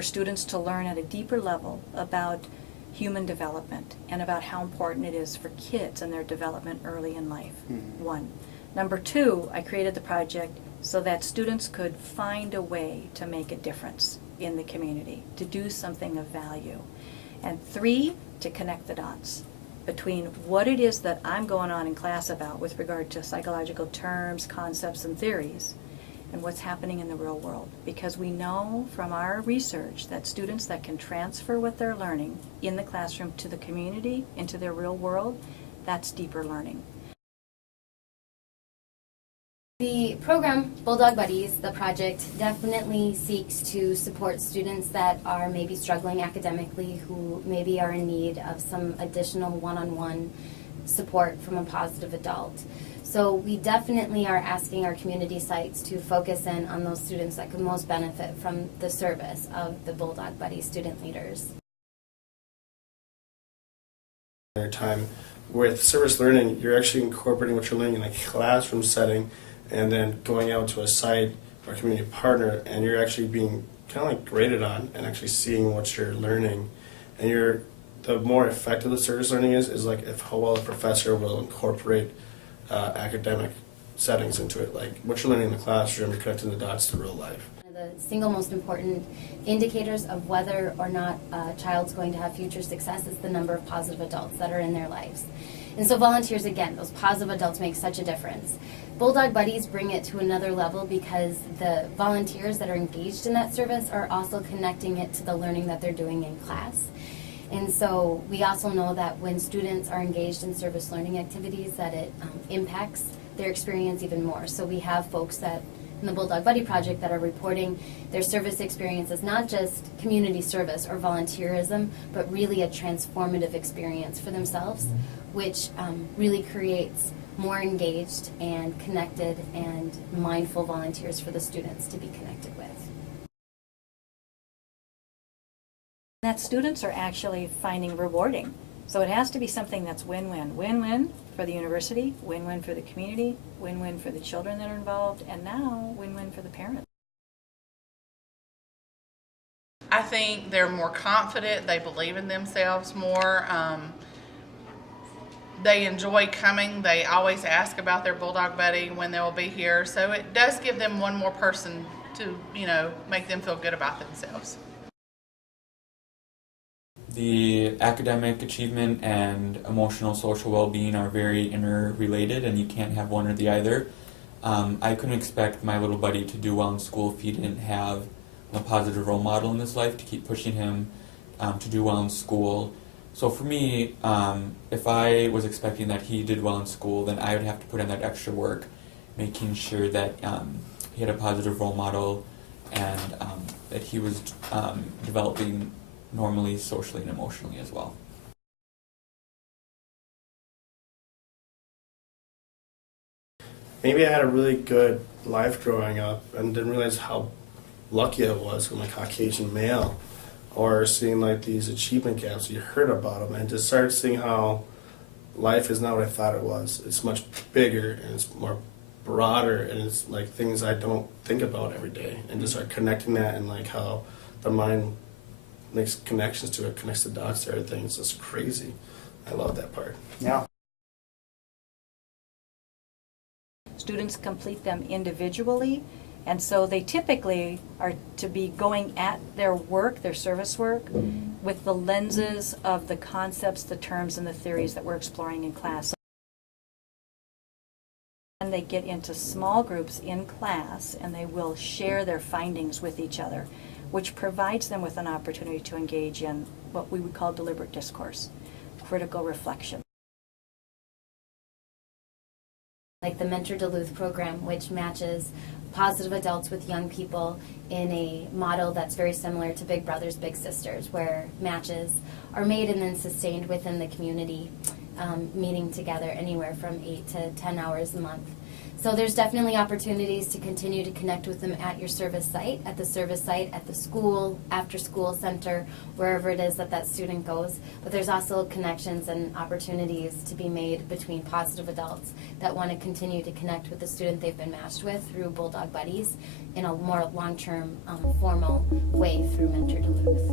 for students to learn at a deeper level about human development and about how important it is for kids and their development early in life, one. Number two, I created the project so that students could find a way to make a difference in the community, to do something of value. And three, to connect the dots between what it is that I'm going on in class about with regard to psychological terms, concepts, and theories, and what's happening in the real world. Because we know from our research that students that can transfer what they're learning in the classroom to the community, into their real world, that's deeper learning. The program, Bulldog Buddies, the project, definitely seeks to support students that are maybe struggling academically, who maybe are in need of some additional one-on-one support from a positive adult. So we definitely are asking our community sites to focus in on those students that could most benefit from the service of the Bulldog Buddies student leaders. Time with service learning, you're actually incorporating what you're learning in a classroom setting and then going out to a site or community partner, and you're actually being kind of like graded on and actually seeing what you're learning. And the more effective the service learning is like if how well a professor will incorporate academic settings into it. Like what you're learning in the classroom, you're connecting the dots to real life. The single most important indicators of whether or not a child's going to have future success is the number of positive adults that are in their lives. And so volunteers, again, those positive adults make such a difference. Bulldog Buddies bring it to another level because the volunteers that are engaged in that service are also connecting it to the learning that they're doing in class. And so we also know that when students are engaged in service learning activities, that it impacts their experience even more. So we have folks that in the Bulldog Buddy Project that are reporting their service experience as not just community service or volunteerism, but really a transformative experience for themselves, which really creates more engaged and connected and mindful volunteers for the students to be connected with. That students are actually finding rewarding. So it has to be something that's win-win. Win-win for the university, win-win for the community, win-win for the children that are involved, and now win-win for the parents. I think they're more confident, they believe in themselves more. They enjoy coming. They always ask about their Bulldog Buddy when they'll be here. So it does give them one more person to, make them feel good about themselves. The academic achievement and emotional social well-being are very interrelated, and you can't have one or the other. I couldn't expect my little buddy to do well in school if he didn't have a positive role model in his life to keep pushing him to do well in school. So for me, if I was expecting that he did well in school, then I would have to put in that extra work, making sure that he had a positive role model and that he was developing normally, socially, and emotionally as well. Maybe I had a really good life growing up and didn't realize how lucky I was with my Caucasian male, or seeing like these achievement gaps. You heard about them and just started seeing how life is not what I thought it was. It's much bigger and it's more broader, and it's like things I don't think about every day, and just start connecting that, and like how the mind makes connections to it, connects the dots to everything. It's just crazy. I love that part. Yeah. Students complete them individually, and so they typically are to be going at their work, their service work, with the lenses of the concepts, the terms, and the theories that we're exploring in class. And they get into small groups in class, and they will share their findings with each other, which provides them with an opportunity to engage in what we would call deliberate discourse, critical reflection. Like the Mentor Duluth program, which matches positive adults with young people in a model that's very similar to Big Brothers Big Sisters, where matches are made and then sustained within the community, meeting together anywhere from 8 to 10 hours a month. So there's definitely opportunities to continue to connect with them at your service site, at the school, after school center, wherever it is that that student goes. But there's also connections and opportunities to be made between positive adults that want to continue to connect with the student they've been matched with through Bulldog Buddies in a more long-term, formal way through Mentor Duluth.